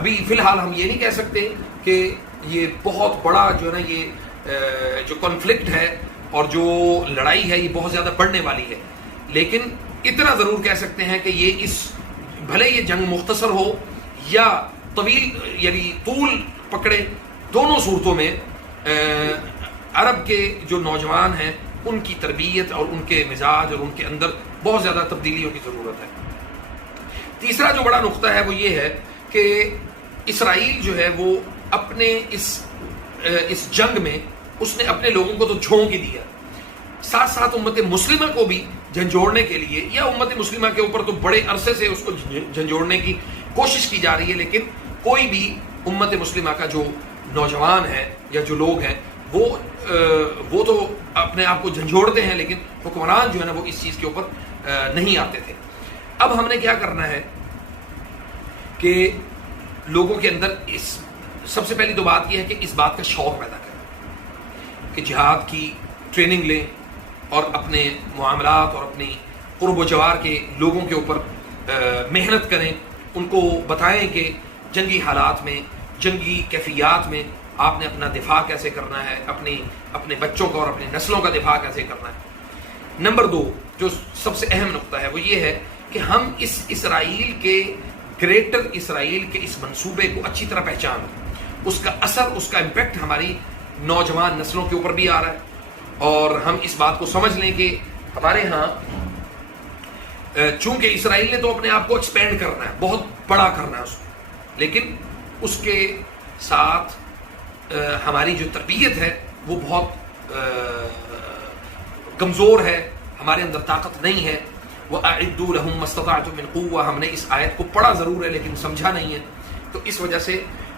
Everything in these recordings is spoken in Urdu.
ابھی فی الحال ہم یہ نہیں کہہ سکتے کہ یہ بہت بڑا جو ہے نا یہ جو کانفلکٹ ہے اور جو لڑائی ہے یہ بہت زیادہ بڑھنے والی ہے، لیکن اتنا ضرور کہہ سکتے ہیں کہ یہ بھلے یہ جنگ مختصر ہو یا طویل یعنی طول پکڑے، دونوں صورتوں میں عرب کے جو نوجوان ہیں ان کی تربیت اور ان کے مزاج اور ان کے اندر بہت زیادہ تبدیلیوں کی ضرورت ہے۔ تیسرا جو بڑا نقطہ ہے وہ یہ ہے کہ اسرائیل جو ہے وہ اپنے اس جنگ میں اس نے اپنے لوگوں کو تو جھونک ہی دیا، ساتھ ساتھ امت مسلمہ کو بھی جھنجھوڑنے کے لیے، یا امت مسلمہ کے اوپر تو بڑے عرصے سے اس کو جھنجھوڑنے کی کوشش کی جا رہی ہے، لیکن کوئی بھی امت مسلمہ کا جو نوجوان ہے یا جو لوگ ہیں وہ تو اپنے آپ کو جھنجھوڑتے ہیں، لیکن حکمران جو ہے نا وہ اس چیز کے اوپر نہیں آتے تھے۔ اب ہم نے کیا کرنا ہے کہ لوگوں کے اندر سب سے پہلی تو بات یہ ہے کہ اس بات کا شوق پیدا کریں کہ جہاد کی ٹریننگ لیں اور اپنے معاملات اور اپنی قرب و جوار کے لوگوں کے اوپر محنت کریں، ان کو بتائیں کہ جنگی حالات میں، جنگی کیفیات میں آپ نے اپنا دفاع کیسے کرنا ہے، اپنے بچوں کا اور اپنی نسلوں کا دفاع کیسے کرنا ہے۔ نمبر 2 جو سب سے اہم نقطہ ہے وہ یہ ہے کہ ہم اس اسرائیل کے گریٹر اسرائیل کے اس منصوبے کو اچھی طرح پہچان، اس کا اثر، اس کا امپیکٹ ہماری نوجوان نسلوں کے اوپر بھی آ رہا ہے، اور ہم اس بات کو سمجھ لیں کہ ہمارے ہاں چونکہ اسرائیل نے تو اپنے آپ کو ایکسپینڈ کرنا ہے، بہت بڑا کرنا ہے اس کو، لیکن اس کے ساتھ ہماری جو تربیت ہے وہ بہت کمزور ہے، ہمارے اندر طاقت نہیں ہے۔ وَأَعِدُّوا لَهُم مَّا اسْتَطَعْتُم مِّن قُوَّةٍ، ہم نے اس آیت کو پڑھا ضرور ہے لیکن سمجھا نہیں ہے، تو اس وجہ سے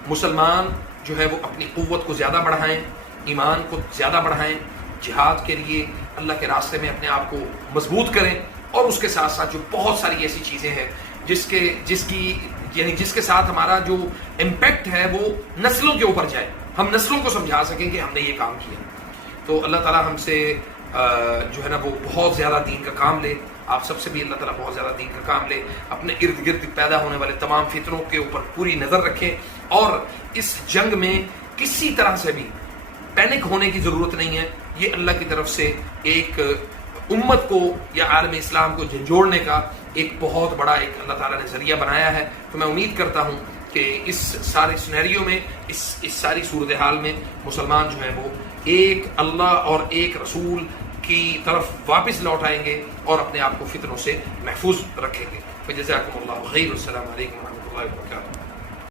مسلمان جو ہے وہ اپنی قوت کو زیادہ بڑھائیں، ایمان کو زیادہ بڑھائیں، جہاد کے لیے اللہ کے راستے میں اپنے آپ کو مضبوط کریں، اور اس کے ساتھ ساتھ جو بہت ساری ایسی چیزیں ہیں جس کے ساتھ ہمارا جو امپیکٹ ہے وہ نسلوں کے اوپر جائے، ہم نسلوں کو سمجھا سکیں کہ ہم نے یہ کام کیا۔ تو اللہ تعالیٰ ہم سے جو ہے نا وہ بہت زیادہ دین کا کام لے، آپ سب سے بھی اللہ تعالیٰ بہت زیادہ دین کا کام لے، اپنے ارد گرد پیدا ہونے والے تمام فتنوں کے اوپر پوری نظر رکھیں، اور اس جنگ میں کسی طرح سے بھی پینک ہونے کی ضرورت نہیں ہے۔ یہ اللہ کی طرف سے ایک امت کو یا عالم اسلام کو جھنجھوڑنے کا ایک بہت بڑا ایک اللہ تعالیٰ نے ذریعہ بنایا ہے۔ تو میں امید کرتا ہوں کہ اس سارے سینیریو میں، اس ساری صورتحال میں مسلمان جو ہیں وہ ایک اللہ اور ایک رسول کی طرف واپس لوٹ آئیں گے اور اپنے آپ کو فتنوں سے محفوظ رکھیں گے۔ فجزاکم اللہ خیر، السلام علیکم ورحمۃ اللہ وبرکاتہ۔